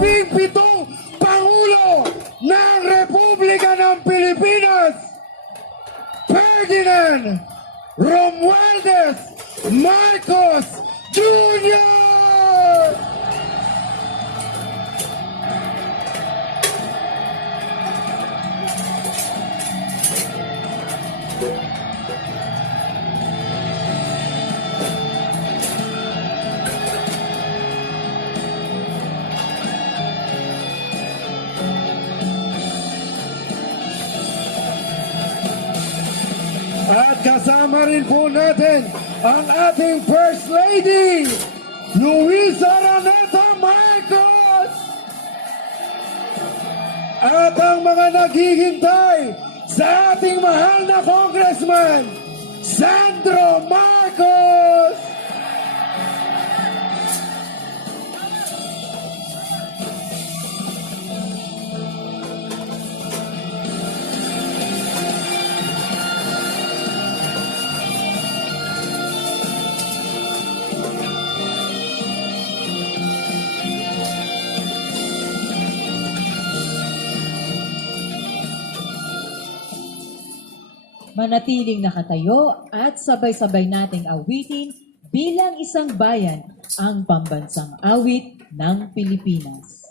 labing-pitong Pangulo ng Republika ng Pilipinas, Ferdinand Romualdez Marcos Jr. At kasama rin po natin ang ating First Lady, Luisa Marcos! At ang mga naghihintay sa ating mahal na Congressman, Sandro Marcos! Manatiling nakatayo at sabay-sabay nating awitin bilang isang bayan ang pambansang awit ng Pilipinas.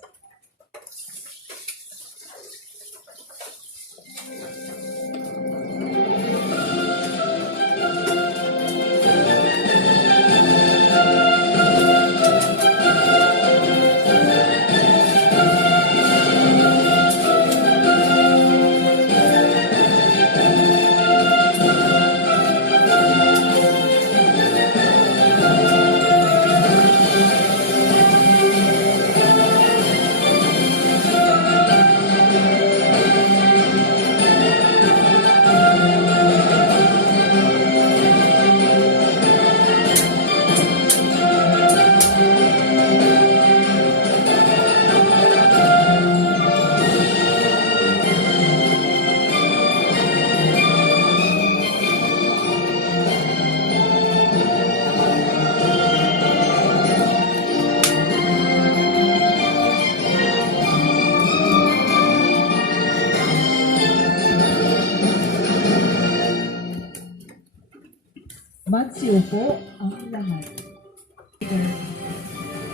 Magsiupo ang lahat.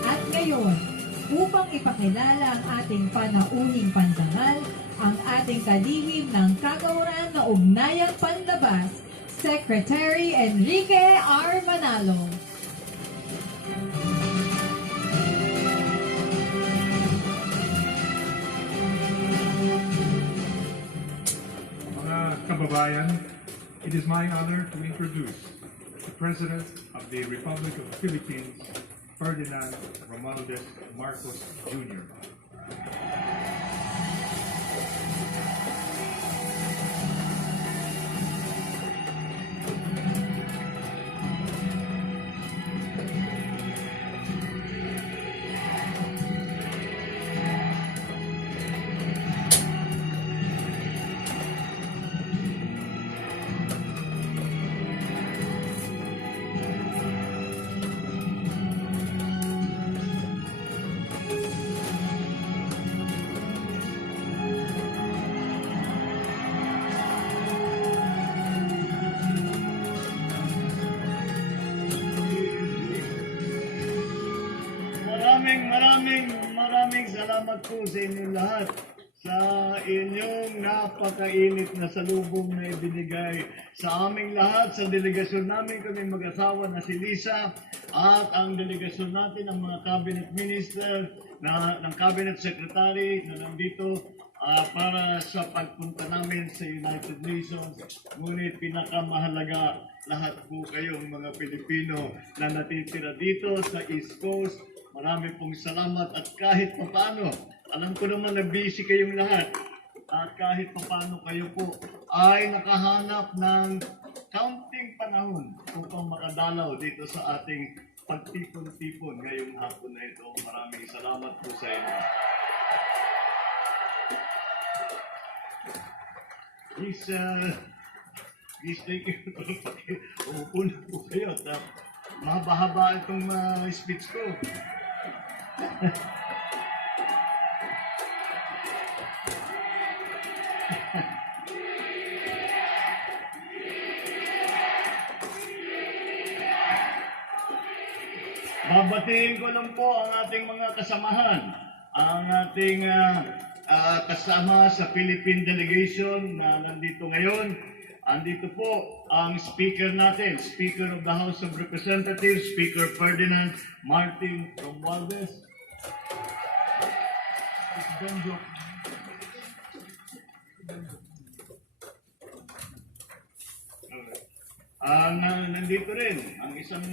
At ngayon, upang ipakilala ang ating panauning pandangal, ang ating kalihim ng kagawaran na ugnayang panlabas, Secretary Enrique R. Manalo. Mga kababayan, it is my honor to introduce the President of the Republic of the Philippines, Ferdinand Romualdez Marcos Jr. Maraming salamat po sa inyong lahat sa inyong napakainit na salubong na ibinigay sa aming lahat, sa delegasyon namin kami mag-asawa na si Lisa at ang delegasyon natin, ang mga cabinet minister, ng cabinet secretary na nandito para sa pagpunta namin sa United Nations. Ngunit pinakamahalaga, lahat po kayong mga Pilipino na natitira dito sa East Coast. Marami pong salamat at kahit papaano, alam ko naman na busy kayong lahat at kahit papaano kayo po ay nakahanap ng counting panahon upang makadalaw dito sa ating pagtipon-tipon ngayong hapon na ito. Maraming salamat po sa inyo. Please take it. Uupo na po kayo. Mahaba-haba itong speech ko. Babatiin ko lang po ang ating mga kasamahan, ang ating kasama sa Philippine delegation na nandito ngayon. Andito po ang speaker natin, Speaker of the House of Representatives, Speaker Ferdinand Martin Romualdez. Nandito rin ang isang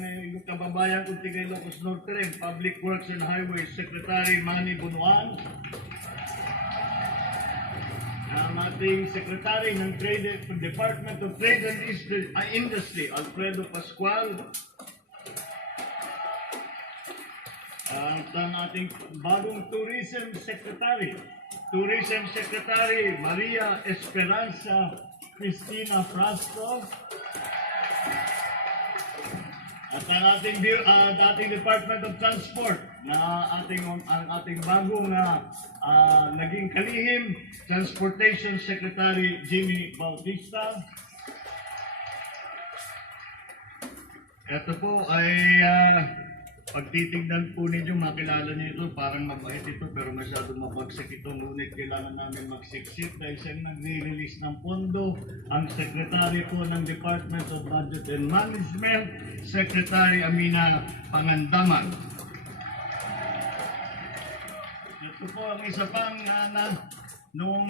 kababayan kong taga Ilocos Norte rin, Public Works and Highways Secretary Manny Bunuan. Ang ating Secretary ng Department of Trade and Industry, Alfredo Pascual. At ang ating bagong Tourism Secretary, Maria Esperanza Cristina Frasco. At ang ating Department of Transport na ang ating bagong naging kalihim, Transportation Secretary Jimmy Bautista. Ito po ay pagtitignan po ninyo, makilala niyo ito, parang mabait ito pero masyadong mabagsak ito. Ngunit kailangan namin magsiksik dahil siyang nagre-release ng pondo, ang Secretary po ng Department of Budget and Management, Secretary Amina Pangandaman. Ito po ang isa pang nung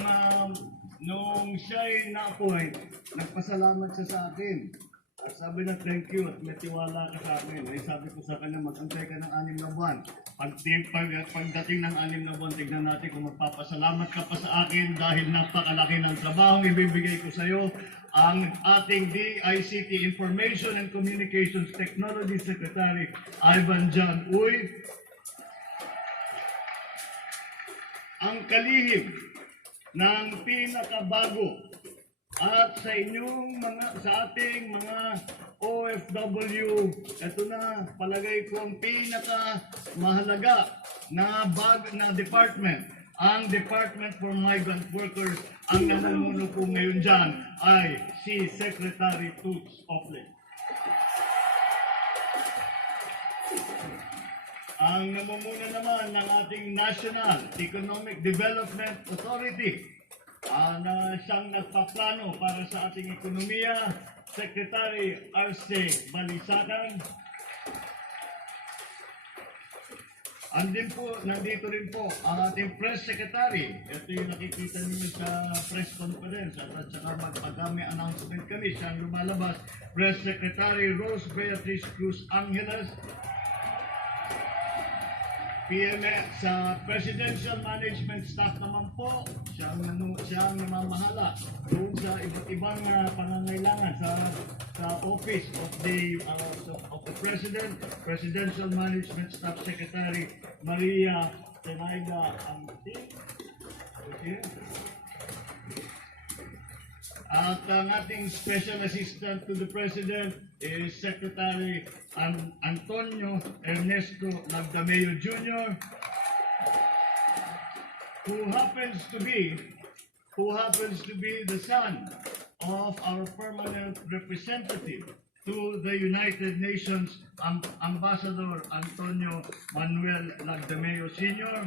siya'y na-appoint, nagpasalamat siya sa akin. At sabi na thank you at may tiwala ka sa akin. Ay sabi ko sa kanya, mag-antay ka ng 6 na buwan. Pagdating ng 6 na buwan, tignan natin kung magpapasalamat ka pa sa akin dahil napakalaki ng trabaho ibibigay ko sa iyo. Ang ating DICT Information and Communications Technology Secretary Ivan John Uy. Ang kalihim ng pinakabago at sa ating mga OFW, ito na palagay ko ang pinakamahalaga na department, ang Department for Migrant Workers. Ang namumuno po ngayon dyan ay si Secretary Toots Ople. Ang namumuno naman ng ating National Economic Development Authority, na siyang nagpaplano para sa ating ekonomiya, Secretary Arce Balisacan. Nandito rin po ang ating Press Secretary. Ito yung nakikita niyo sa press conference at saka magpagami announcement kami, siyang lumalabas, Press Secretary Rose Beatriz Cruz Angeles. Sa Presidential Management Staff naman po, siyang namamahala doon sa iba't ibang pangangailangan sa Office of the President, Presidential Management Staff Secretary Maria Tenaida Amti. At ang ating Special Assistant to the President is Secretary Antonio Ernesto Lagdameo Jr., who happens to be the son of our permanent representative to the United Nations, Ambassador Antonio Manuel Lagdameo Sr.,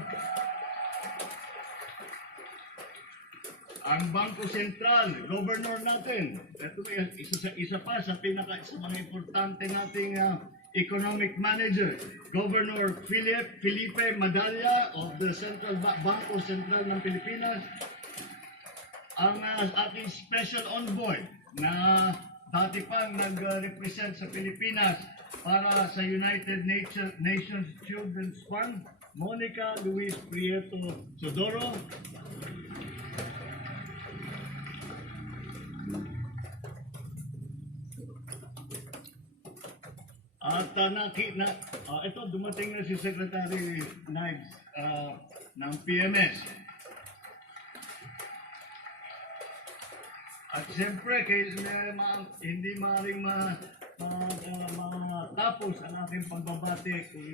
ang Bangko Sentral, Governor natin. Ito isa pa sa mga importante nating economic manager, Governor Felipe Madalla of the Bangko Sentral ng Pilipinas. Ang ating Special Envoy na dati pang nag-represent sa Pilipinas para sa United Nations Children's Fund, Monica Luis Prieto Sodoro. At ito, dumating na si Secretary Knives ng PMS. At siyempre, hindi maaaring matapos ang ating pagbabati kung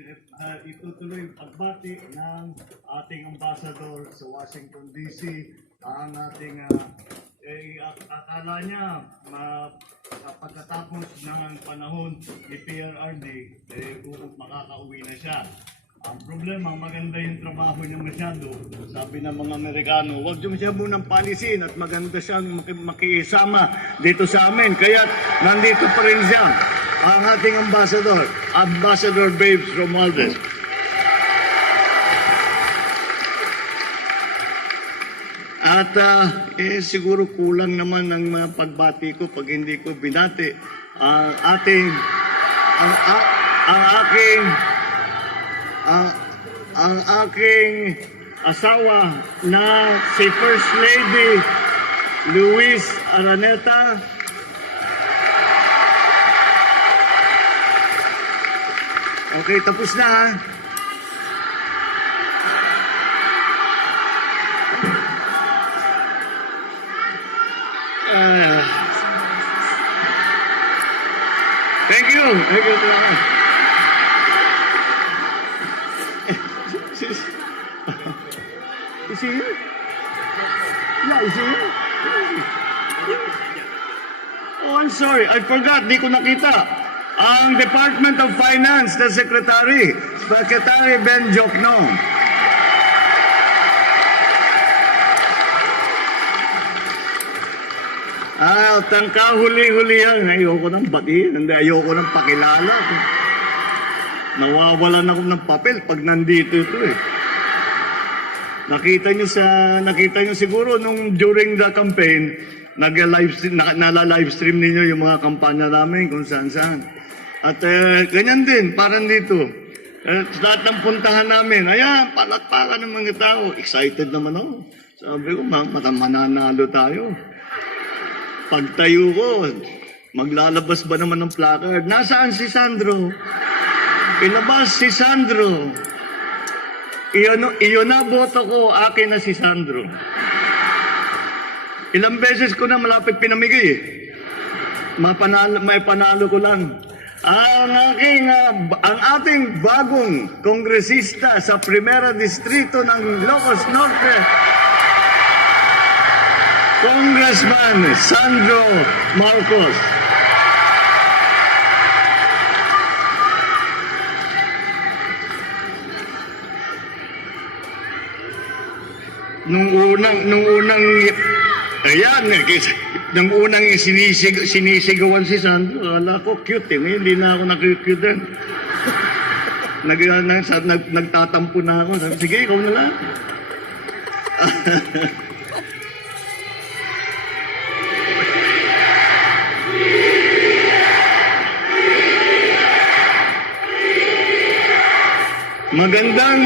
itutuloy ang pagbati ng ating ambassador sa Washington DC, ang ating akala niya pagkatapos ng panahon ni PRRD, makakauwi na siya. Ang problema, maganda yung trabaho niya masyado. Sabi ng mga Amerikano, huwag niyo siya munang palisin at maganda siyang makisama dito sa amin. Kaya nandito pa rin siya, ang ating ambassador, Ambassador Babes Romualdez. At siguro kulang naman ang mga pagbati ko pag hindi ko binati ang aking asawa na si First Lady Luis Araneta. Okay, tapos na ha. Thank you. Thank you so much. Is he here? Yeah, is he here? Oh, I'm sorry. I forgot. Di ko nakita. Ang Department of Finance na Secretary Ben Jokno. Tangka huli-hulihan. Ayoko nang batiin. Ayoko nang pakilala. Nawawalan ako ng papel pag nandito ito eh. Nakita nyo siguro nung during the campaign, nala-livestream ninyo yung mga kampanya namin kung saan-saan. At ganyan din, parang dito. Lahat ng puntahan namin, ayan, palakpakan ng mga tao. Excited naman ako. Sabi ko, mananalo tayo. Pagtayo ko, maglalabas ba naman ng placard? Nasaan si Sandro? Ilabas si Sandro. Iyon na boto ko, akin na si Sandro. Ilang beses ko na malapit pinamigay eh. May panalo ko lang. Ang ating bagong kongresista sa Primera Distrito ng Ilocos Norte, Congressman Sandro Marcos. Nung unang sinisigawan si Sandro, akala ko cute eh. Hindi na ako nakikute din. Nagtatampo na ako. Sabi, sige, ikaw na lang.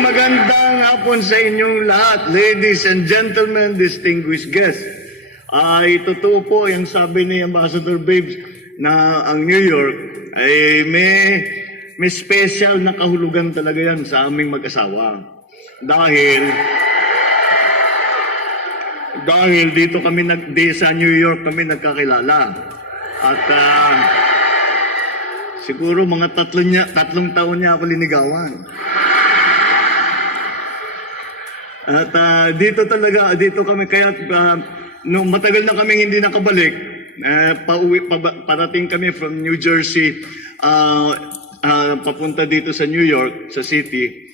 Magandang hapon sa inyong lahat, ladies and gentlemen, distinguished guests. Totoo po yung sabi ni Ambassador Babes na ang New York ay may special na kahulugan talaga yan sa aming mag-asawa. Dahil dito kami sa New York kami nagkakilala. At siguro mga tatlong taon niya ako linigawan. At dito kami kaya nung matagal na kaming hindi nakabalik, parating kami from New Jersey papunta dito sa New York, sa city.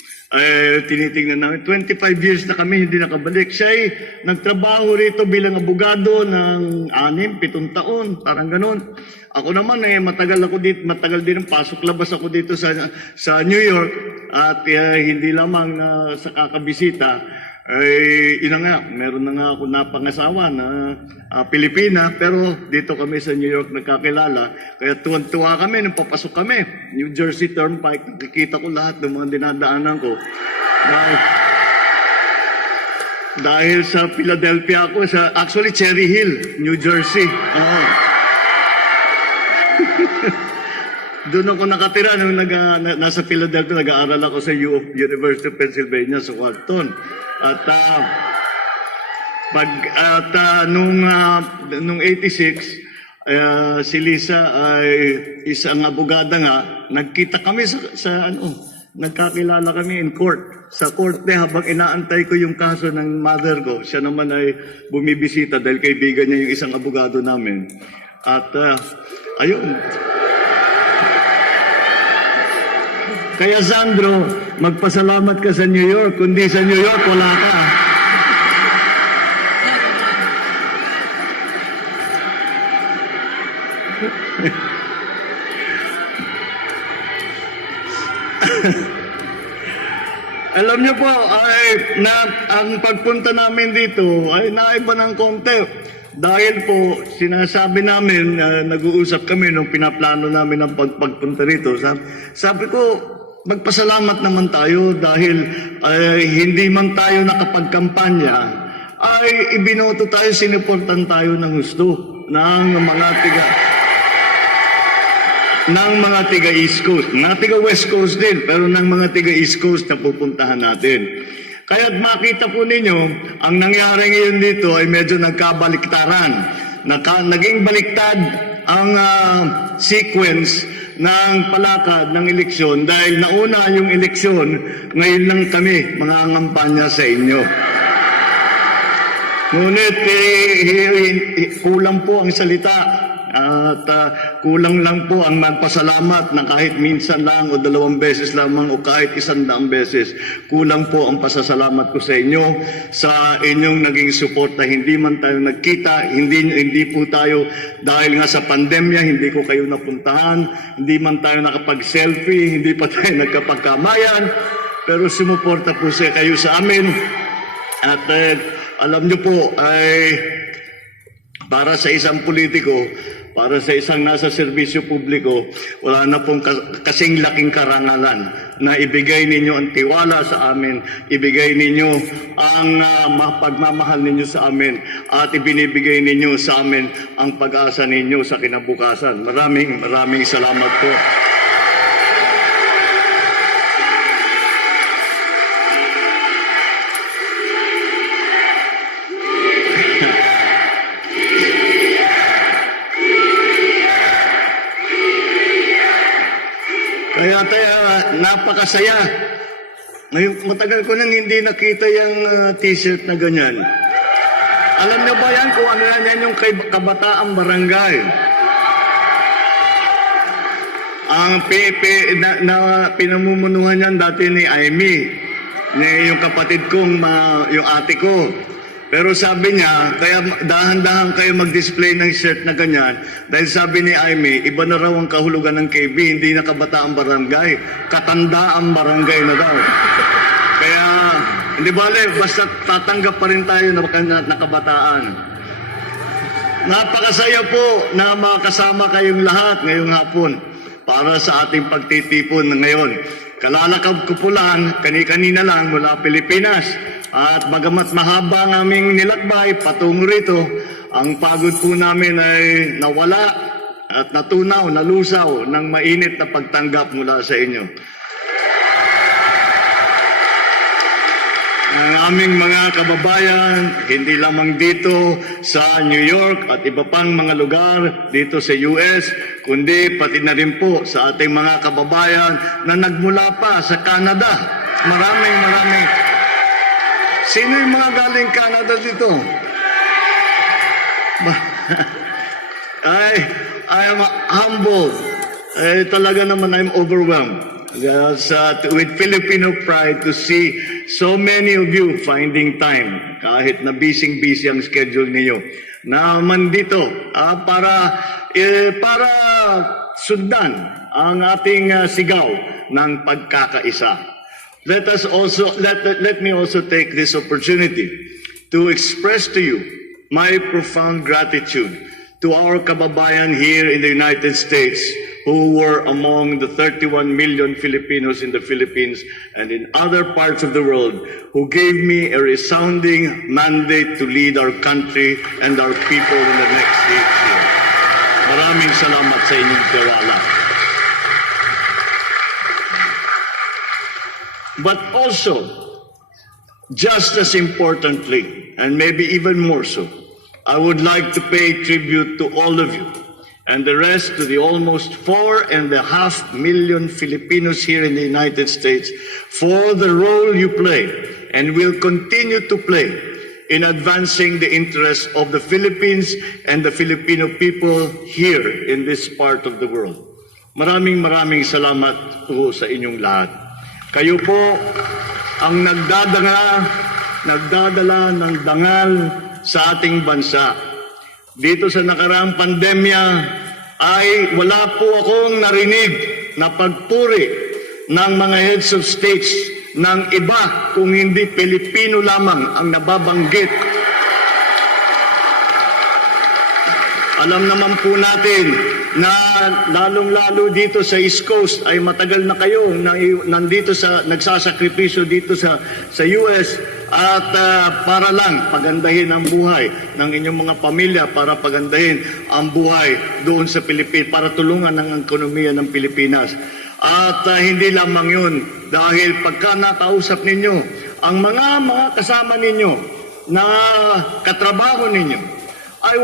Tinitingnan namin, 25 years na kami hindi nakabalik. Siya ay nagtrabaho rito bilang abogado ng 6-7 taon, parang ganun. Ako naman matagal din pasok-labas ako dito sa New York at hindi lamang sa kakabisita. Meron na nga ako napangasawa na Pilipina, pero dito kami sa New York nagkakilala. Kaya tuwan-tuwa kami nung papasok kami. New Jersey Turnpike, nakikita ko lahat ng mga dinadaanan ko. Dahil sa Philadelphia ako, actually Cherry Hill, New Jersey. Doon ako nakatira nung nasa Philadelphia, nag-aaral ako sa University of Pennsylvania sa Wharton. At nung 86, si Lisa ay isang abogada nga, nagkita kami nagkakilala kami in court. Sa korte, habang inaantay ko yung kaso ng mother ko, siya naman ay bumibisita dahil kaibigan niya yung isang abogado namin. At ayun. Kaya Sandro, magpasalamat ka sa New York. Kundi sa New York, wala ka. Alam niyo po, ang pagpunta namin dito ay naiba ng konti. Dahil po, sinasabi namin, nag-uusap kami nung pinaplano namin ang pagpunta rito. Sabi ko, magpasalamat naman tayo dahil hindi man tayo nakapagkampanya, ay ibinoto tayo, sinuportan tayo ng gusto ng mga tiga East Coast, mga tiga West Coast din, pero ng mga tiga East Coast na pupuntahan natin. Kaya't makita po ninyo, ang nangyari ngayon dito ay medyo nagkabaliktaran. Naging baliktad ang sequence ng palakad ng eleksyon dahil nauna yung eleksyon, ngayon lang kami mangangampanya sa inyo. Ngunit kulang po ang salita. At kulang lang po ang magpasalamat na kahit minsan lang o 2 beses lamang o kahit 100 beses. Kulang po ang pasasalamat ko sa inyo sa inyong naging suporta. Hindi man tayo nagkita, hindi po tayo dahil nga sa pandemya, hindi ko kayo napuntahan, hindi man tayo nakapag-selfie, hindi pa tayo nagkapagkamayan, pero sumuporta po kayo sa amin. At alam nyo po, ay para sa isang politiko, para sa isang nasa serbisyo publiko, wala na pong kasing laking karangalan na ibigay ninyo ang tiwala sa amin, ibigay ninyo ang pagmamahal ninyo sa amin, at ibinibigay ninyo sa amin ang pag-asa ninyo sa kinabukasan. Maraming salamat po. Kaya napakasaya. Ngayon, matagal ko nang hindi nakita yung t-shirt na ganyan. Alam niyo ba yan kung ano yan yung kabataang barangay? Ang pinamumunuhan yan dati ni Aimee, yung kapatid kong, yung ate ko. Pero sabi niya, kaya dahan-dahan kayo mag-display ng shirt na ganyan, dahil sabi ni Aimee, iba na raw ang kahulugan ng KB, hindi na kabataang barangay, katandaang barangay na daw. Kaya, hindi bale, basta tatanggap pa rin tayo na kabataan. Napakasaya po na makasama kayong lahat ngayong hapon para sa ating pagtitipon ngayon. Kalalakab ko po lang, kani-kanina lang mula Pilipinas. At bagamat mahaba ang aming nilakbay patungo rito, ang pagod po namin ay nawala at natunaw, nalusaw ng mainit na pagtanggap mula sa inyo. Ang aming mga kababayan, hindi lamang dito sa New York at iba pang mga lugar dito sa US, kundi pati na rin po sa ating mga kababayan na nagmula pa sa Canada. Maraming sino yung mga galing Canada dito? I am humbled. Talaga naman, I'm overwhelmed. With Filipino pride to see so many of you finding time, kahit na busy ang schedule niyo, na mandito para sundan ang ating sigaw ng pagkakaisa. Let me also take this opportunity to express to you my profound gratitude to our kababayan here in the United States who were among the 31 million Filipinos in the Philippines and in other parts of the world who gave me a resounding mandate to lead our country and our people in the next 8 years. Maraming salamat sa inyong tiwala. But also, just as importantly, and maybe even more so, I would like to pay tribute to all of you and the rest to the almost 4.5 million Filipinos here in the United States for the role you play and will continue to play in advancing the interests of the Philippines and the Filipino people here in this part of the world. Maraming salamat po sa inyong lahat. Kayo po ang nagdadala ng dangal sa ating bansa. Dito sa nakaraang pandemya ay wala po akong narinig na pagpuri ng mga heads of states ng iba kung hindi Pilipino lamang ang nababanggit. Alam naman po natin na lalong-lalo dito sa East Coast ay matagal na kayo nandito nagsasakripisyo dito sa US at para lang pagandahin ang buhay ng inyong mga pamilya, para pagandahin ang buhay doon sa Pilipinas, para tulungan ang ekonomiya ng Pilipinas. At hindi lamang yun, dahil pagka nakausap ninyo ang mga kasama ninyo na katrabaho ninyo, ay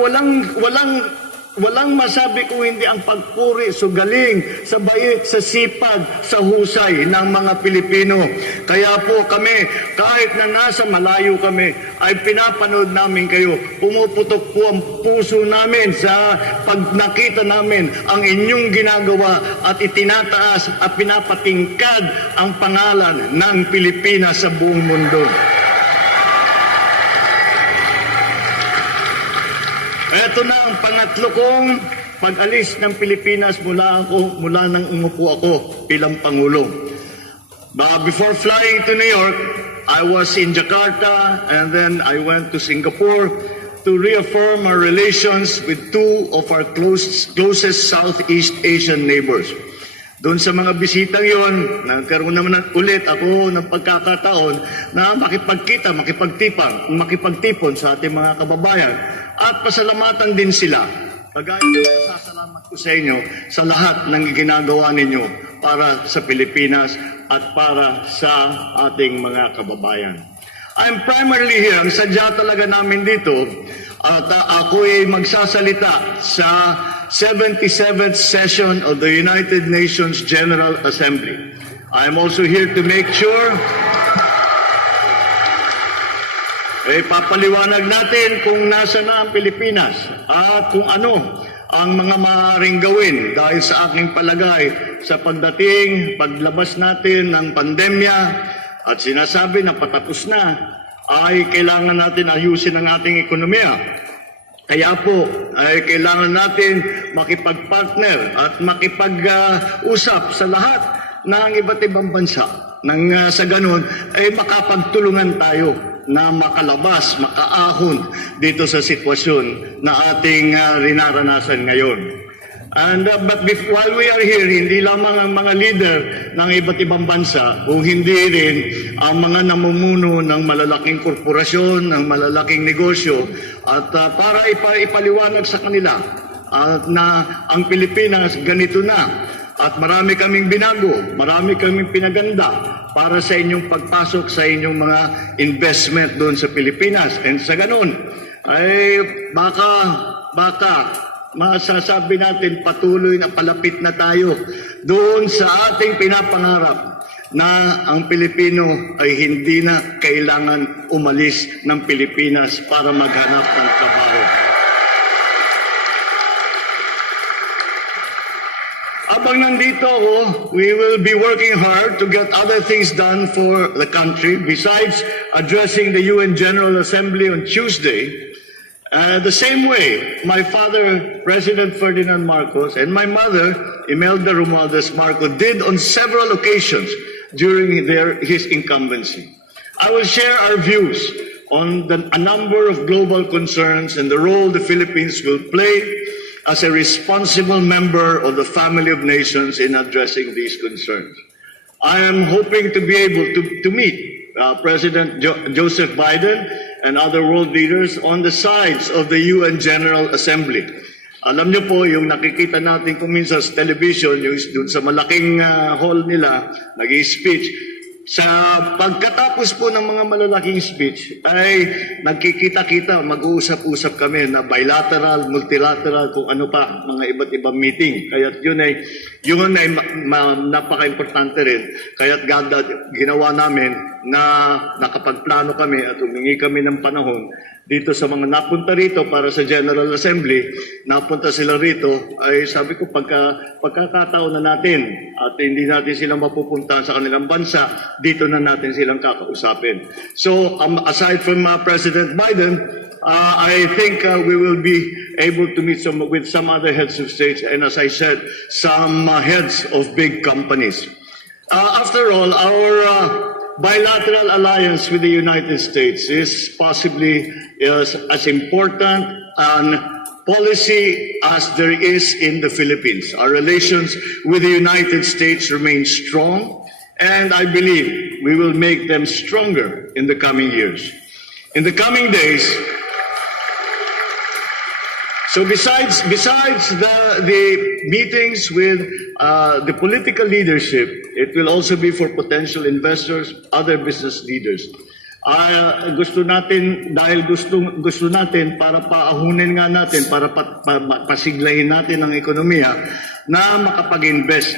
walang masabi kung hindi ang pagpuri sa galing, sa bait, sa sipag, sa husay ng mga Pilipino. Kaya po kami, kahit na nasa malayo kami, ay pinapanood namin kayo. Pumuputok po ang puso namin sa pag nakita namin ang inyong ginagawa at itinataas at pinapatingkad ang pangalan ng Pilipinas sa buong mundo. Ito na ang pangatlo kong pag-alis ng Pilipinas mula nang umupo ako bilang Pangulo. Before flying to New York, I was in Jakarta and then I went to Singapore to reaffirm our relations with two of our closest Southeast Asian neighbors. Doon sa mga bisitang yon, nagkaroon naman ulit ako ng pagkakataon na makipagtipon sa ating mga kababayan at pasalamatan din sila. Kagaya ng sasalamat ko sa inyo sa lahat ng ginagawa ninyo para sa Pilipinas at para sa ating mga kababayan. I'm primarily here, ang sadya talaga namin dito, at ako'y magsasalita sa 77th session of the United Nations General Assembly. I'm also here to make sure papaliwanag natin kung nasa na ang Pilipinas at kung ano ang mga maaaring gawin dahil sa aking palagay sa paglabas natin ng pandemya at sinasabi na patapos na, ay kailangan natin ayusin ang ating ekonomiya. Kaya po ay kailangan natin makipag-partner at makipag-usap sa lahat ng iba't ibang bansa. Nang sa ganun ay makapagtulungan tayo na makalabas, makaahon dito sa sitwasyon na ating rinaranasan ngayon. But while we are here, hindi lamang ang mga leader ng iba't ibang bansa, kung hindi rin ang mga namumuno ng malalaking korporasyon, ng malalaking negosyo, at para ipaliwanag sa kanila na ang Pilipinas ganito na. At marami kaming binago, marami kaming pinaganda para sa inyong pagpasok sa inyong mga investment doon sa Pilipinas. And sa ganun, ay baka masasabi natin patuloy na palapit na tayo doon sa ating pinapangarap na ang Pilipino ay hindi na kailangan umalis ng Pilipinas para maghanap ng trabaho. Habang nandito ako, we will be working hard to get other things done for the country besides addressing the UN General Assembly on Tuesday. The same way, my father, President Ferdinand Marcos, and my mother, Imelda Romualdez Marcos, did on several occasions during his incumbency. I will share our views on a number of global concerns and the role the Philippines will play as a responsible member of the family of nations in addressing these concerns. I am hoping to be able to meet President Joseph Biden and other world leaders on the sides of the UN General Assembly. Alam niyo po, yung nakikita natin kung minsan sa television, yung dun sa malaking hall nila, nag-i-speech, Sa pagkatapos po ng mga malalaking speech ay nagkikita-kita, mag-uusap-usap kami na bilateral, multilateral, kung ano pa, mga iba't ibang meeting. Kaya yun ay napaka-importante rin. Kaya ginawa namin na nakapagplano kami at humingi kami ng panahon dito sa mga napunta rito para sa General Assembly, napunta sila rito, ay sabi ko pagkakataon na natin at hindi natin silang mapupuntahan sa kanilang bansa, dito na natin silang kakausapin. So aside from President Biden, I think we will be able to meet with some other heads of states and, as I said, some heads of big companies. After all, our bilateral alliance with the United States is possibly as important an policy as there is in the Philippines. Our relations with the United States remain strong, and I believe we will make them stronger in the coming years. In the coming days, so besides the meetings with the political leadership, it will also be for potential investors, other business leaders. Gusto natin, dahil gusto natin para paahunin nga natin, para pasiglahin natin ang ekonomiya, na makapag-invest.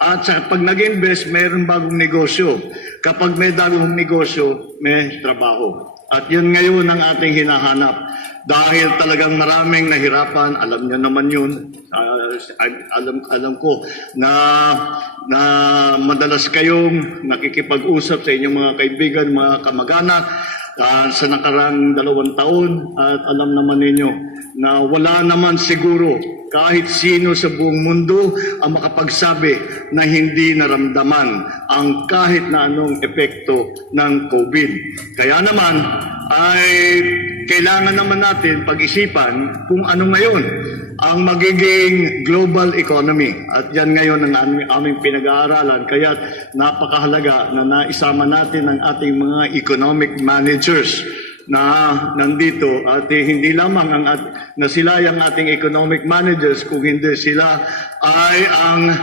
At pag nag-invest, mayroon bagong negosyo. Kapag may bagong negosyo, may trabaho. At yun ngayon ang ating hinahanap. Dahil talagang maraming nahirapan, alam niyo naman yun, alam ko na madalas kayong nakikipag-usap sa inyong mga kaibigan, mga kamag-anak sa nakarang 2 taon, at alam naman ninyo na wala naman siguro kahit sino sa buong mundo ang makapagsabi na hindi naramdaman ang kahit na anong epekto ng COVID. Kaya naman ay kailangan naman natin pag-isipan kung ano ngayon ang magiging global economy. At yan ngayon ang aming pinag-aaralan. Kaya napakahalaga na naisama natin ang ating mga economic managers na nandito at hindi lamang nasilayang ating economic managers, kung hindi sila ay ang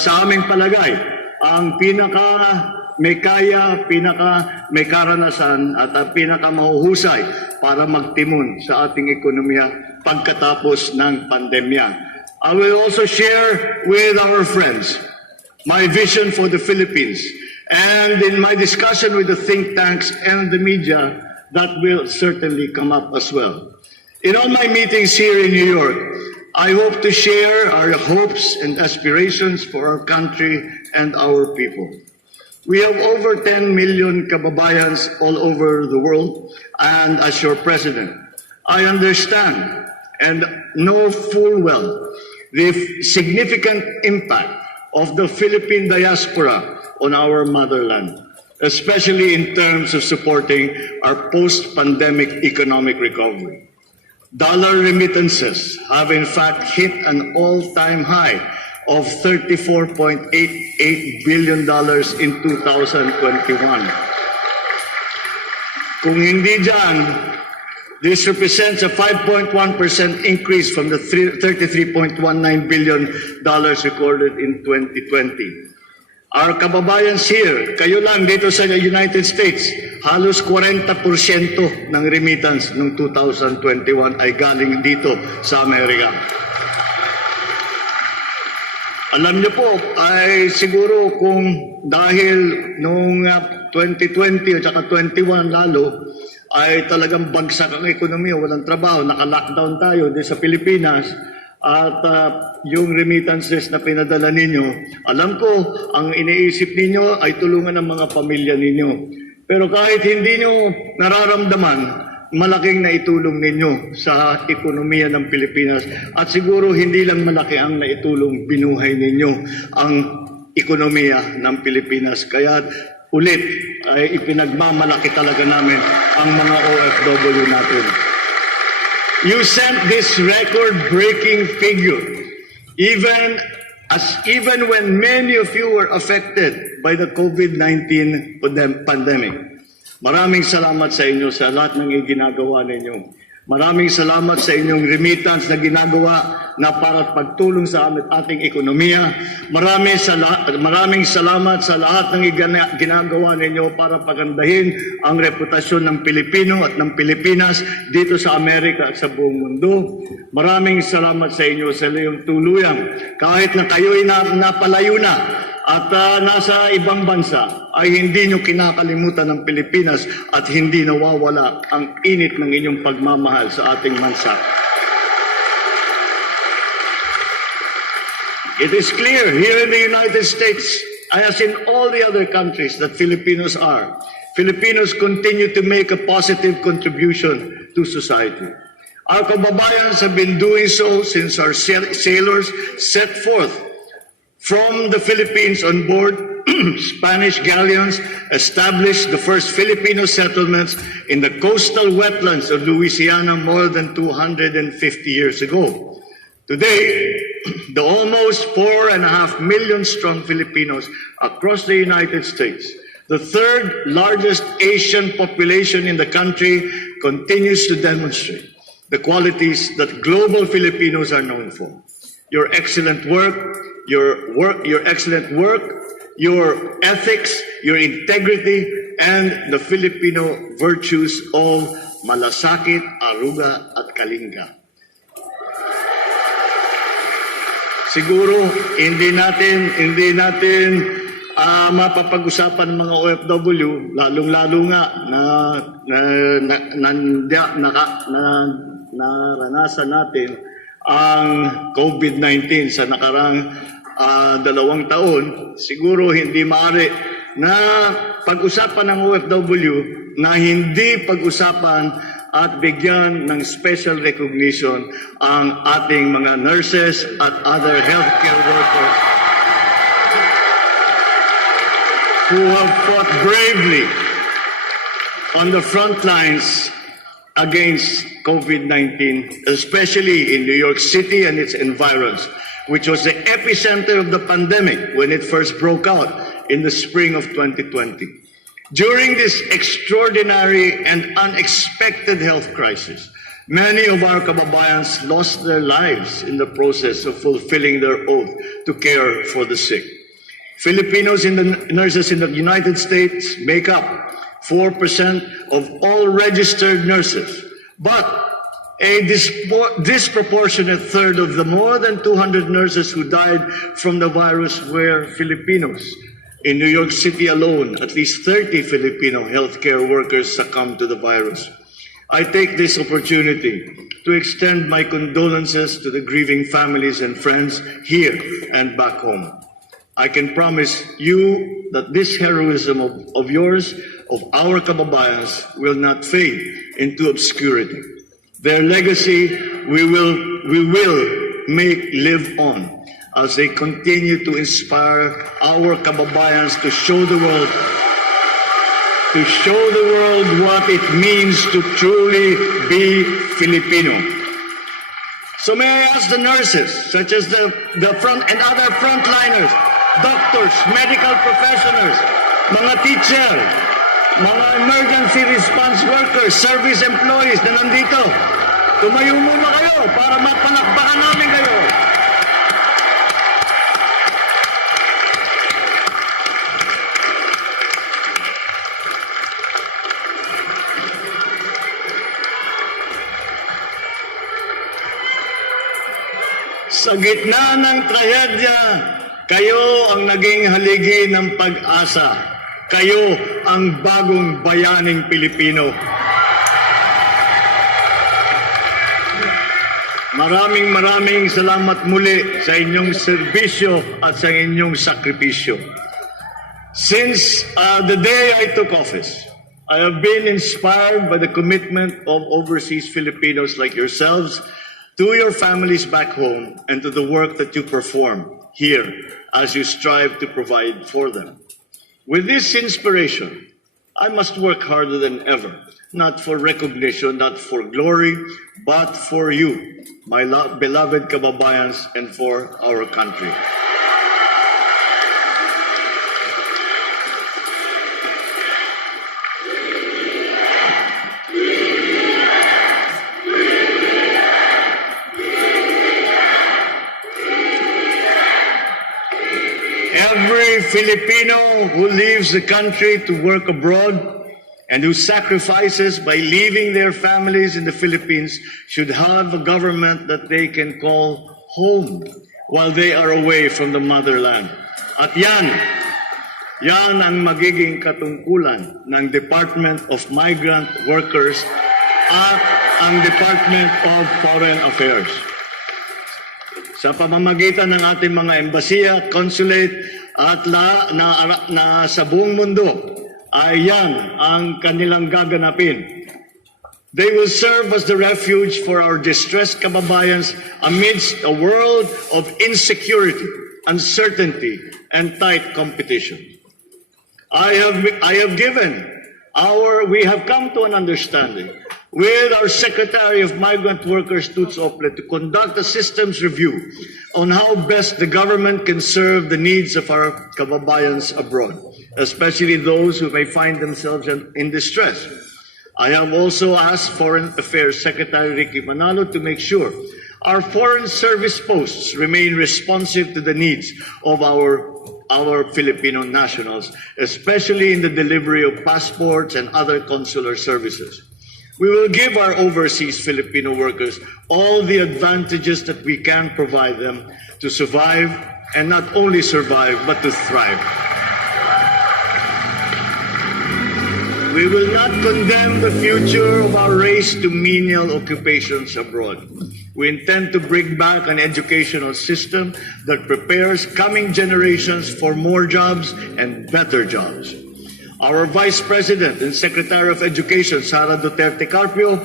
sa aming palagay ang pinaka may kaya, pinaka may karanasan at pinaka mahuhusay para magtimon sa ating ekonomiya pagkatapos ng pandemya. I will also share with our friends my vision for the Philippines, and in my discussion with the think tanks and the media, that will certainly come up as well. In all my meetings here in New York, I hope to share our hopes and aspirations for our country and our people. We have over 10 million kababayans all over the world, and as your president, I understand and know full well the significant impact of the Philippine diaspora on our motherland, especially in terms of supporting our post-pandemic economic recovery. Dollar remittances have in fact hit an all-time high of $34.88 billion in 2021. Kung hindi dyan, this represents a 5.1% increase from the $33.19 billion recorded in 2020. Our kababayans here, kayo lang dito sa United States, halos 40% ng remittance noong 2021 ay galing dito sa Amerika. Alam niyo po, ay siguro kung dahil noong 2020 at saka 21 lalo, ay talagang bagsak ang ekonomiya, walang trabaho, naka-lockdown tayo din sa Pilipinas, at yung remittances na pinadala ninyo, alam ko, ang iniisip ninyo ay tulungan ng mga pamilya ninyo. Pero kahit hindi nyo nararamdaman, malaking naitulong ninyo sa ekonomiya ng Pilipinas. At siguro hindi lang malaki ang naitulong binuhay ninyo ang ekonomiya ng Pilipinas. Kaya ulit ay ipinagmamalaki talaga namin ang mga OFW natin. You sent this record-breaking figure even when many of you were affected by the COVID-19 pandemic. Maraming salamat sa inyo sa lahat ng ginagawa ninyo. Maraming salamat sa inyong remittance na ginagawa na para pagtulong sa ating ekonomiya. Maraming salamat sa lahat ng ginagawa ninyo para pagandahin ang reputasyon ng Pilipino at ng Pilipinas dito sa Amerika at sa buong mundo. Maraming salamat sa inyo sa iyong tuluyan. Kahit na kayo'y napalayo na at nasa ibang bansa, ay hindi nyo kinakalimutan ng Pilipinas at hindi nawawala ang init ng inyong pagmamahal sa ating bansa. It is clear here in the United States, as in all the other countries that Filipinos continue to make a positive contribution to society. Our kababayans have been doing so since our sailors set forth from the Philippines on board Spanish galleons, established the first Filipino settlements in the coastal wetlands of Louisiana more than 250 years ago. Today, the almost 4.5 million strong Filipinos across the United States, the third largest Asian population in the country, continues to demonstrate the qualities that global Filipinos are known for. Your excellent work, your ethics, your integrity, and the Filipino virtues of malasakit, aruga, at kalinga. Siguro hindi natin mapapag-usapan ng mga OFW, lalong-lalo nga naranasan natin ang COVID-19 sa nakarang 2 taon. Siguro hindi maaari na pag-usapan ng OFW na hindi pag-usapan at bigyan ng special recognition ang ating mga nurses at other healthcare workers who have fought bravely on the front lines against COVID-19, especially in New York City and its environs, which was the epicenter of the pandemic when it first broke out in the spring of 2020. During this extraordinary and unexpected health crisis, many of our kababayans lost their lives in the process of fulfilling their oath to care for the sick. Filipinos in the nurses in the United States make up 4% of all registered nurses, but a disproportionate third of the more than 200 nurses who died from the virus were Filipinos. In New York City alone, at least 30 Filipino healthcare workers succumbed to the virus. I take this opportunity to extend my condolences to the grieving families and friends here and back home. I can promise you that this heroism of yours, of our kababayans, will not fade into obscurity. Their legacy we will make live on as they continue to inspire our kababayans to show the world what it means to truly be Filipino. So may I ask the nurses, such as the front and other frontliners, doctors, medical professionals, mga teacher, mga emergency response workers, service employees na nandito, tumayo muna kayo para mapalakpakan namin kayo. Sa gitna ng trahedya, kayo ang naging haligi ng pag-asa. Kayo ang bagong bayaning Pilipino. Maraming salamat muli sa inyong serbisyo at sa inyong sakripisyo. Since the day I took office, I have been inspired by the commitment of overseas Filipinos like yourselves to your families back home and to the work that you perform here as you strive to provide for them. With this inspiration, I must work harder than ever, not for recognition, not for glory, but for you, my beloved kababayans, and for our country. Filipino who leaves the country to work abroad and who sacrifices by leaving their families in the Philippines should have a government that they can call home while they are away from the motherland. At yan ang magiging katungkulan ng Department of Migrant Workers at ang Department of Foreign Affairs. Sa pamamagitan ng ating mga embasiya, consulate at na sa buong mundo ay yan ang kanilang gaganapin. They will serve as the refuge for our distressed kababayans amidst a world of insecurity, uncertainty, and tight competition. We have come to an understanding with our Secretary of Migrant Workers, Tuts Ople, to conduct a systems review on how best the government can serve the needs of our kababayans abroad, especially those who may find themselves in distress. I have also asked Foreign Affairs Secretary Ricky Manalo to make sure our foreign service posts remain responsive to the needs of our Filipino nationals, especially in the delivery of passports and other consular services. We will give our overseas Filipino workers all the advantages that we can provide them to survive, and not only survive, but to thrive. We will not condemn the future of our race to menial occupations abroad. We intend to bring back an educational system that prepares coming generations for more jobs and better jobs. Our Vice President and Secretary of Education, Sara Duterte Carpio,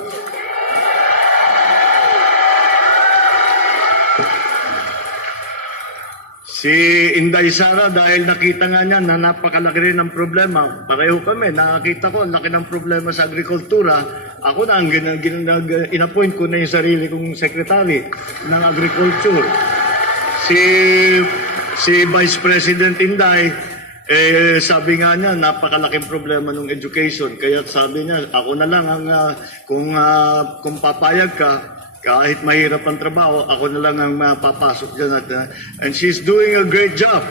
si Inday Sara, dahil nakita nga niya na napakalaki rin ng problema. Pareho kami, nakakita ko, laki ng problema sa agrikultura. Ako na ang in-appoint ko na yung sarili kong secretary ng agriculture. Si Vice President Inday, sabi nga niya, napakalaking problema ng education. Kaya sabi niya, ako na lang ang, kung papayag ka, kahit mahirap ang trabaho, ako na lang ang papasok dyan. And she's doing a great job.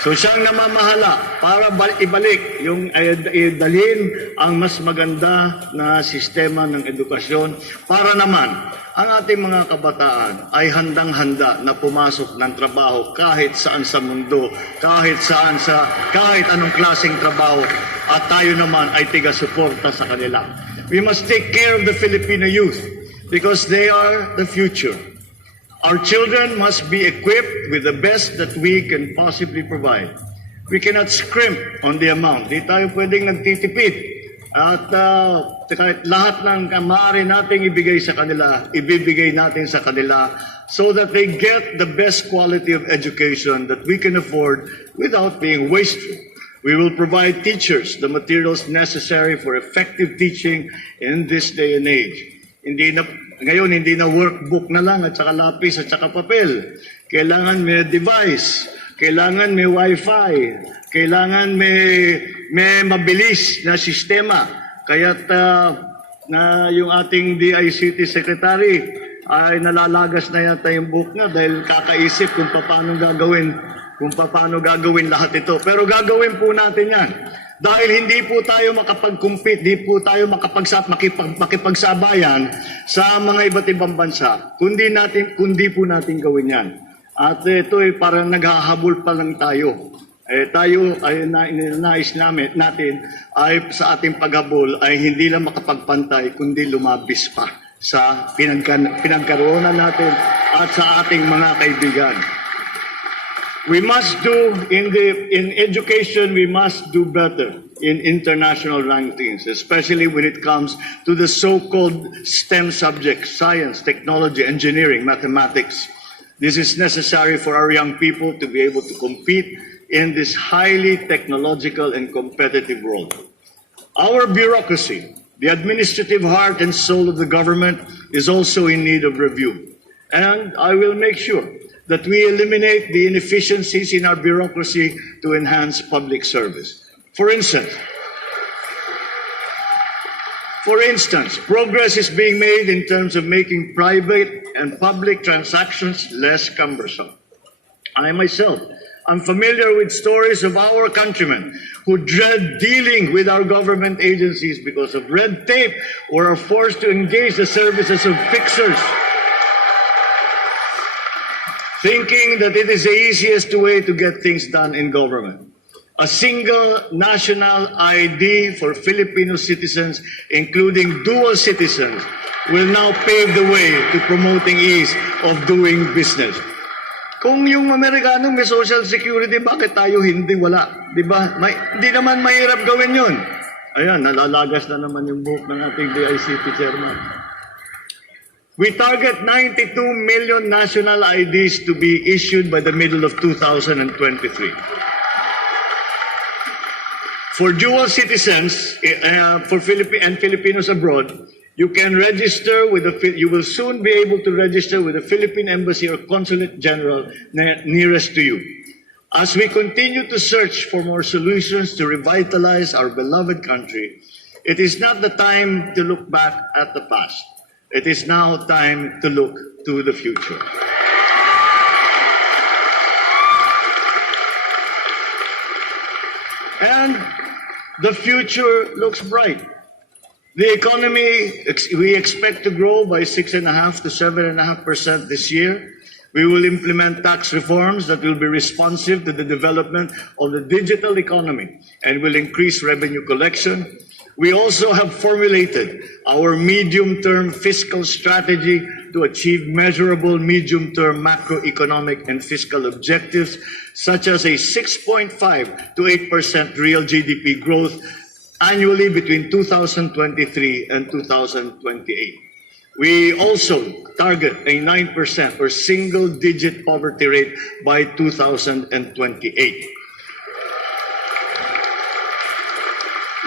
So siyang namamahala para ibalik yung dalhin ang mas maganda na sistema ng edukasyon para naman ang ating mga kabataan ay handang-handa na pumasok ng trabaho kahit saan sa mundo, kahit anong klaseng trabaho, at tayo naman ay tiga-suporta sa kanila. We must take care of the Filipino youth because they are the future. Our children must be equipped with the best that we can possibly provide. We cannot scrimp on the amount. Di tayo pwedeng nagtitipid. At kahit lahat ng maaari nating ibigay sa kanila, ibibigay natin sa kanila so that they get the best quality of education that we can afford without being wasteful. We will provide teachers the materials necessary for effective teaching in this day and age. Ngayon, hindi na workbook na lang at saka lapis at saka papel. Kailangan may device, kailangan may wifi, kailangan may mabilis na sistema. Kaya't na yung ating DICT Secretary ay nalalagas na yata yung book na dahil kakaisip kung paano gagawin lahat ito. Pero gagawin po natin yan. Dahil hindi po tayo makapag-compete, hindi po tayo makipagsabayan sa mga iba't ibang bansa, kundi po natin gawin yan. At ito ay parang naghahabol pa lang tayo. Tayo ay nais natin ay sa ating paghabol ay hindi lang makapagpantay, kundi lumabis pa sa pinagkaroonan natin at sa ating mga kaibigan. We must do, in education, we must do better in international rankings, especially when it comes to the so-called STEM subjects, science, technology, engineering, mathematics. This is necessary for our young people to be able to compete in this highly technological and competitive world. Our bureaucracy, the administrative heart and soul of the government, is also in need of review. And I will make sure that we eliminate the inefficiencies in our bureaucracy to enhance public service. For instance, progress is being made in terms of making private and public transactions less cumbersome. I myself am familiar with stories of our countrymen who dread dealing with our government agencies because of red tape or are forced to engage the services of fixers, thinking that it is the easiest way to get things done in government. A single national ID for Filipino citizens, including dual citizens, will now pave the way to promoting ease of doing business. Kung yung Amerikano may social security, bakit tayo hindi? Wala. Diba? Hindi naman mahirap gawin yun. Ayan, nalalagas na naman yung buhok ng ating DICT chairman. We target 92 million national IDs to be issued by the middle of 2023. For dual citizens and Filipinos abroad, you can register with you will soon be able to register with the Philippine Embassy or Consulate General nearest to you. As we continue to search for more solutions to revitalize our beloved country, it is not the time to look back at the past. It is now time to look to the future. And the future looks bright. The economy, we expect to grow by 6.5% to 7.5% this year. We will implement tax reforms that will be responsive to the development of the digital economy and will increase revenue collection. We also have formulated our medium-term fiscal strategy to achieve measurable medium-term macroeconomic and fiscal objectives, such as a 6.5 to 8% real GDP growth annually between 2023 and 2028. We also target a 9% or single-digit poverty rate by 2028.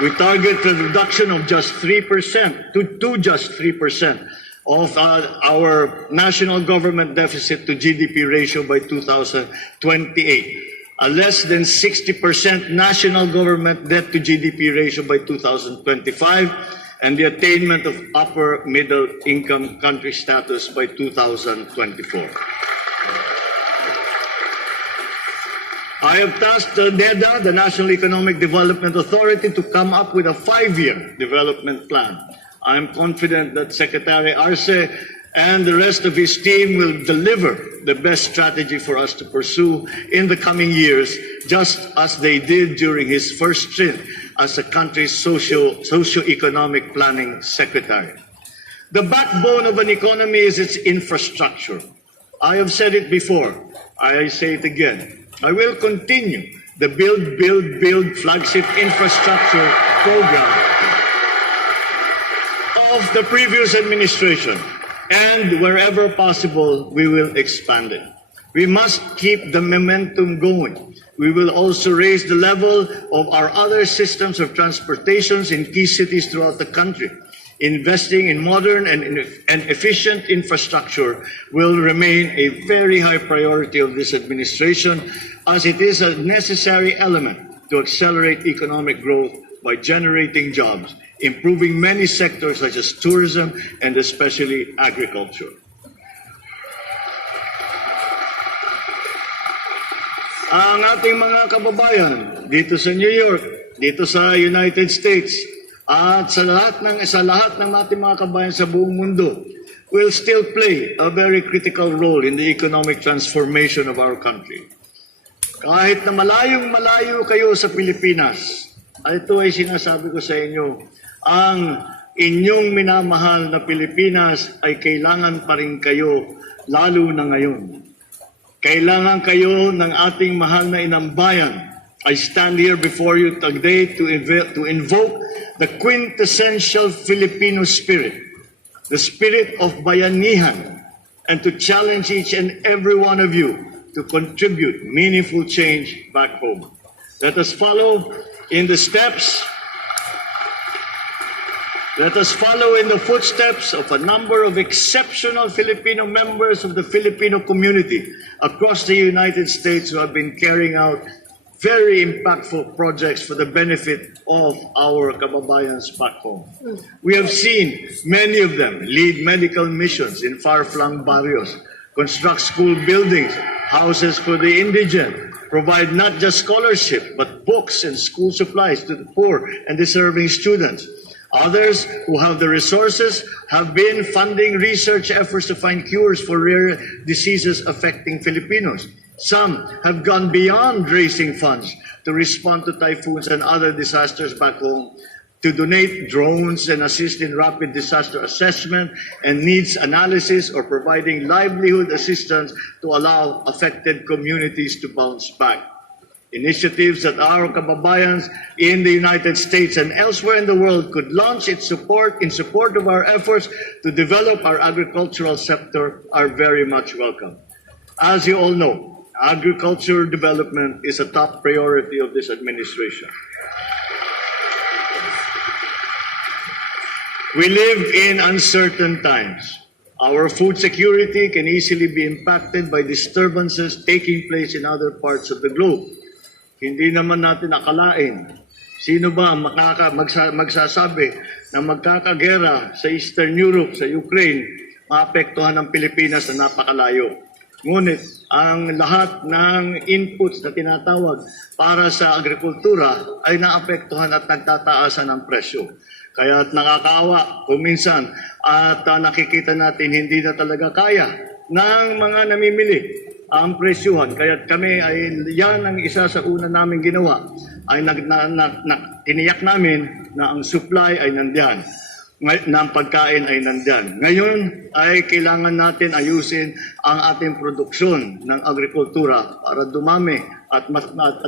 We target the reduction of just 3% to just 3% of our national government deficit to GDP ratio by 2028. A less than 60% national government debt to GDP ratio by 2025, and the attainment of upper middle income country status by 2024. I have tasked the NEDA, the National Economic Development Authority, to come up with a 5-year development plan. I am confident that Secretary Arce and the rest of his team will deliver the best strategy for us to pursue in the coming years, just as they did during his first stint as the country's socio-economic planning secretary. The backbone of an economy is its infrastructure. I have said it before. I say it again. I will continue the build flagship infrastructure program of the previous administration. And wherever possible, we will expand it. We must keep the momentum going. We will also raise the level of our other systems of transportations in key cities throughout the country. Investing in modern and efficient infrastructure will remain a very high priority of this administration, as it is a necessary element to accelerate economic growth by generating jobs, improving many sectors such as tourism and especially agriculture. Ang ating mga kababayan dito sa New York, dito sa United States, at sa lahat ng ating mga kababayan sa buong mundo will still play a very critical role in the economic transformation of our country. Kahit na malayong-malayo kayo sa Pilipinas, ito ay sinasabi ko sa inyo, ang inyong minamahal na Pilipinas ay kailangan pa rin kayo, lalo na ngayon. Kailangan kayo ng ating mahal na inambayan. I stand here before you today to invoke the quintessential Filipino spirit, the spirit of bayanihan, and to challenge each and every one of you to contribute meaningful change back home. Let us follow in the steps. Let us follow in the footsteps of a number of exceptional Filipino members of the Filipino community across the United States who have been carrying out very impactful projects for the benefit of our kababayans back home. We have seen many of them lead medical missions in far-flung barrios, construct school buildings, houses for the indigent, provide not just scholarship, but books and school supplies to the poor and deserving students. Others who have the resources have been funding research efforts to find cures for rare diseases affecting Filipinos. Some have gone beyond raising funds to respond to typhoons and other disasters back home, to donate drones and assist in rapid disaster assessment and needs analysis, or providing livelihood assistance to allow affected communities to bounce back. Initiatives that our kababayans in the United States and elsewhere in the world could launch in support of our efforts to develop our agricultural sector are very much welcome. As you all know, agriculture development is a top priority of this administration. We live in uncertain times. Our food security can easily be impacted by disturbances taking place in other parts of the globe. Hindi naman natin akalain. Sino ba magsasabi na magkakagera sa Eastern Europe, sa Ukraine, maapektuhan ng Pilipinas na napakalayo. Ngunit ang lahat ng inputs na tinatawag para sa agrikultura ay naapektuhan at nagtataasan ng presyo. Kaya nakakaawa kuminsan at nakikita natin hindi na talaga kaya ng mga namimili ang presyuhan. Kaya kami ay yan ang isa sa una namin ginawa ay tiniyak namin na ang supply ay nandiyan, na ang pagkain ay nandiyan. Ngayon ay kailangan natin ayusin ang ating produksyon ng agrikultura para dumami at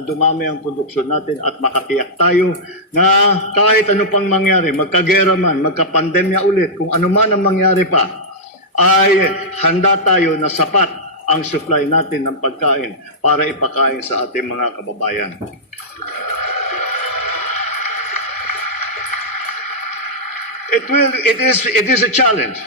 dumami ang produksyon natin at makatiyak tayo na kahit ano pang mangyari, magkagera man, magkapandemya ulit, kung ano man ang mangyari pa, ay handa tayo na sapat ang supply natin ng pagkain para ipakain sa ating mga kababayan. It is a challenge.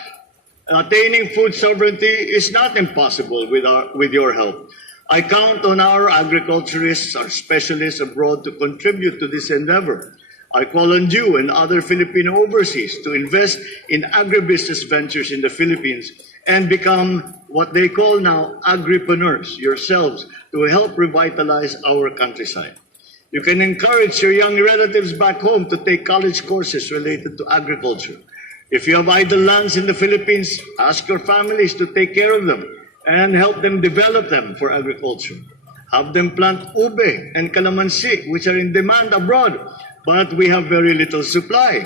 Attaining food sovereignty is not impossible with your help. I count on our agriculturists, our specialists abroad to contribute to this endeavor. I call on you and other Filipino overseas to invest in agribusiness ventures in the Philippines and become what they call now agripreneurs yourselves to help revitalize our countryside. You can encourage your young relatives back home to take college courses related to agriculture. If you have idle lands in the Philippines, ask your families to take care of them and help them develop them for agriculture. Have them plant ube and calamansi, which are in demand abroad, but we have very little supply.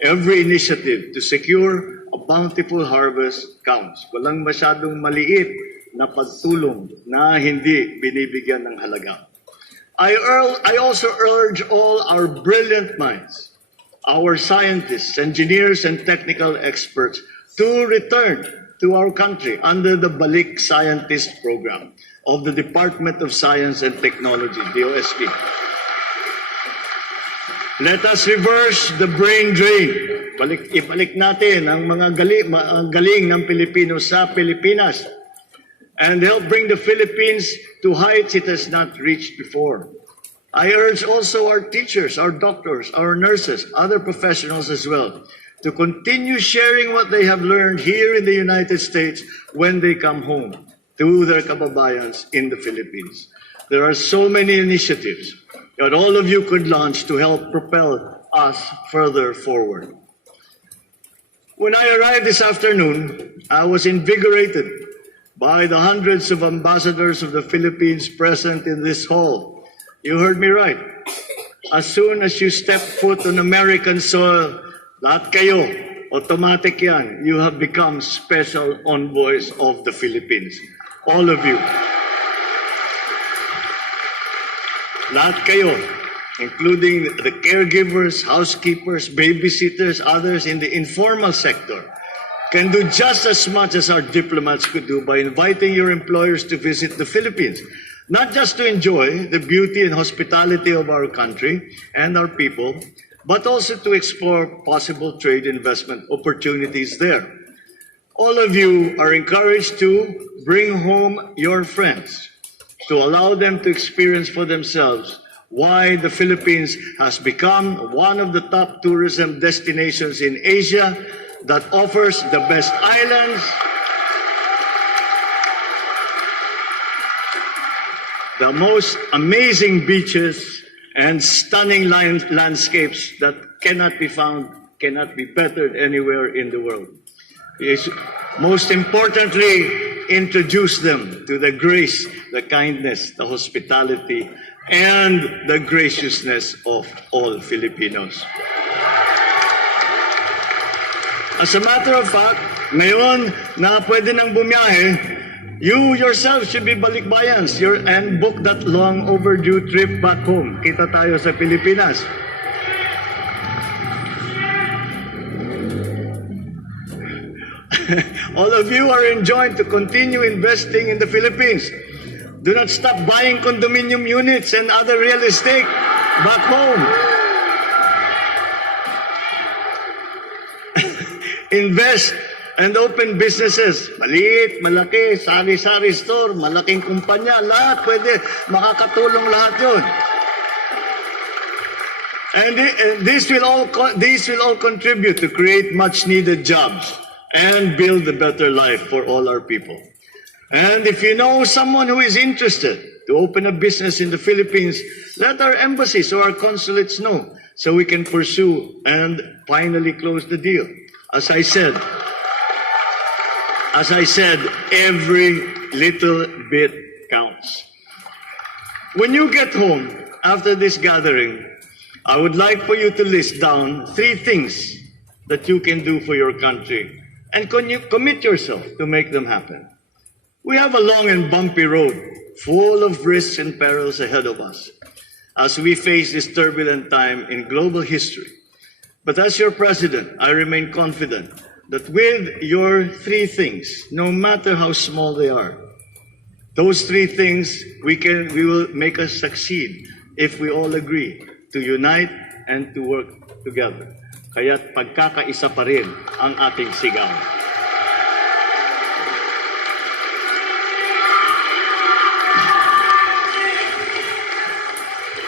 Every initiative to secure a bountiful harvest counts. Walang masyadong maliit na pagtulong na hindi binibigyan ng halaga. I also urge all our brilliant minds, our scientists, engineers, and technical experts to return to our country under the Balik Scientist Program of the Department of Science and Technology, DOST. Let us reverse the brain drain. Ibalik natin ang mga galing ng Pilipino sa Pilipinas and help bring the Philippines to heights it has not reached before. I urge also our teachers, our doctors, our nurses, other professionals as well, to continue sharing what they have learned here in the United States when they come home to their kababayans in the Philippines. There are so many initiatives that all of you could launch to help propel us further forward. When I arrived this afternoon, I was invigorated by the hundreds of ambassadors of the Philippines present in this hall. You heard me right. As soon as you step foot on American soil, lahat kayo, automatic yan. You have become special envoys of the Philippines. All of you. Lahat kayo, including the caregivers, housekeepers, babysitters, others in the informal sector, can do just as much as our diplomats could do by inviting your employers to visit the Philippines, not just to enjoy the beauty and hospitality of our country and our people, but also to explore possible trade investment opportunities there. All of you are encouraged to bring home your friends, to allow them to experience for themselves why the Philippines has become one of the top tourism destinations in Asia that offers the best islands, the most amazing beaches and stunning landscapes that cannot be found, cannot be bettered anywhere in the world. Is most importantly, introduce them to the grace, the kindness, the hospitality, and the graciousness of all Filipinos. As a matter of fact, ngayon na pwede nang bumiyahe, you yourself should be balikbayans and book that long overdue trip back home. Kita tayo sa Pilipinas. All of you are enjoined to continue investing in the Philippines. Do not stop buying condominium units and other real estate back home. Invest and open businesses. Maliit, malaki, sari-sari store, malaking kumpanya, lahat pwede, makakatulong lahat yun. And these will all contribute to create much needed jobs and build a better life for all our people. And if you know someone who is interested to open a business in the Philippines, let our embassies or our consulates know so we can pursue and finally close the deal. As I said, every little bit counts. When you get home after this gathering, I would like for you to list down 3 things that you can do for your country and commit yourself to make them happen. We have a long and bumpy road full of risks and perils ahead of us as we face this turbulent time in global history. But as your president, I remain confident that with your 3 things, no matter how small they are, those 3 things we will make us succeed if we all agree to unite and to work together. Kaya't pagkakaisa pa rin ang ating sigaw.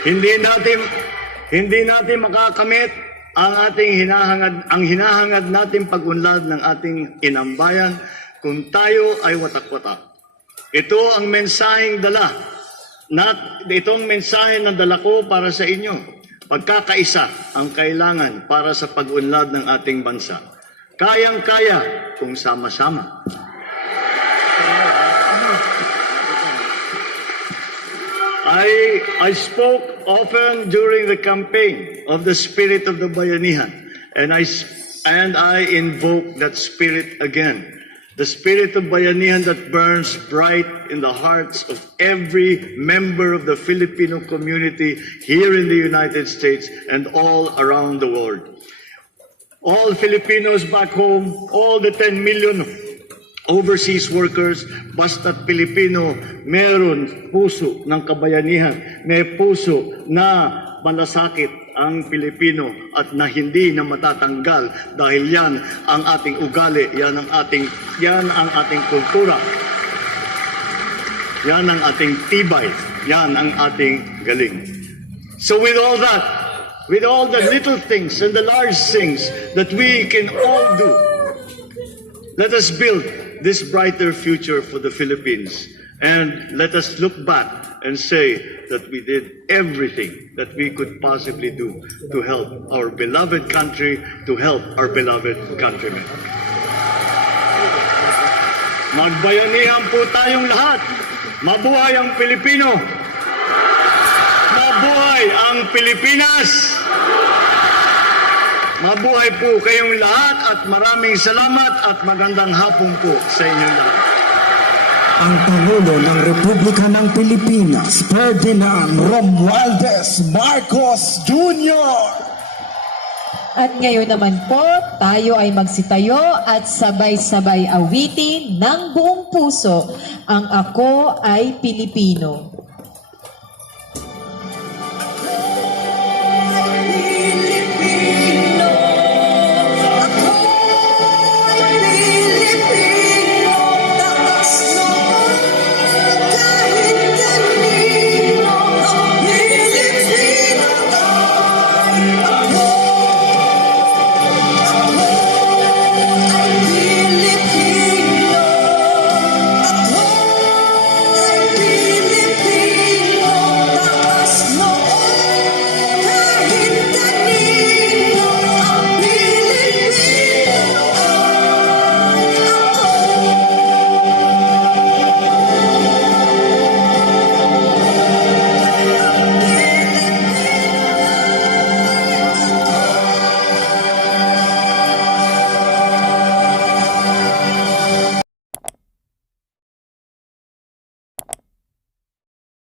Hindi natin makakamit ang hinahangad nating pag-unlad ng ating inambayan kung tayo ay watak-watak. Ito ang mensaheng itong mensahe na dala ko para sa inyo. Pagkakaisa ang kailangan para sa pag-unlad ng ating bansa. Kayang-kaya kung sama-sama. I spoke often during the campaign of the spirit of the bayanihan, and I invoke that spirit again. The spirit of bayanihan that burns bright in the hearts of every member of the Filipino community here in the United States and all around the world. All Filipinos back home, all the 10 million overseas workers, basta't Pilipino, meron puso ng kabayanihan, may puso na malasakit ang Pilipino at na hindi na matatanggal dahil yan ang ating ugali, yan ang ating kultura, yan ang ating tibay, yan ang ating galing. So with all that, with all the little things and the large things that we can all do, let us build this brighter future for the Philippines. And let us look back and say that we did everything that we could possibly do to help our beloved country, to help our beloved countrymen. Magbayanihan po tayong lahat. Mabuhay ang Pilipino. Mabuhay ang Pilipinas. Mabuhay po kayong lahat at maraming salamat at magandang hapon po sa inyong lahat. Ang Pangulo ng Republika ng Pilipinas, Ferdinand Romualdez Marcos Jr. At ngayon naman po, tayo ay magsitayo at sabay-sabay awitin ng buong puso ang Ako ay Pilipino.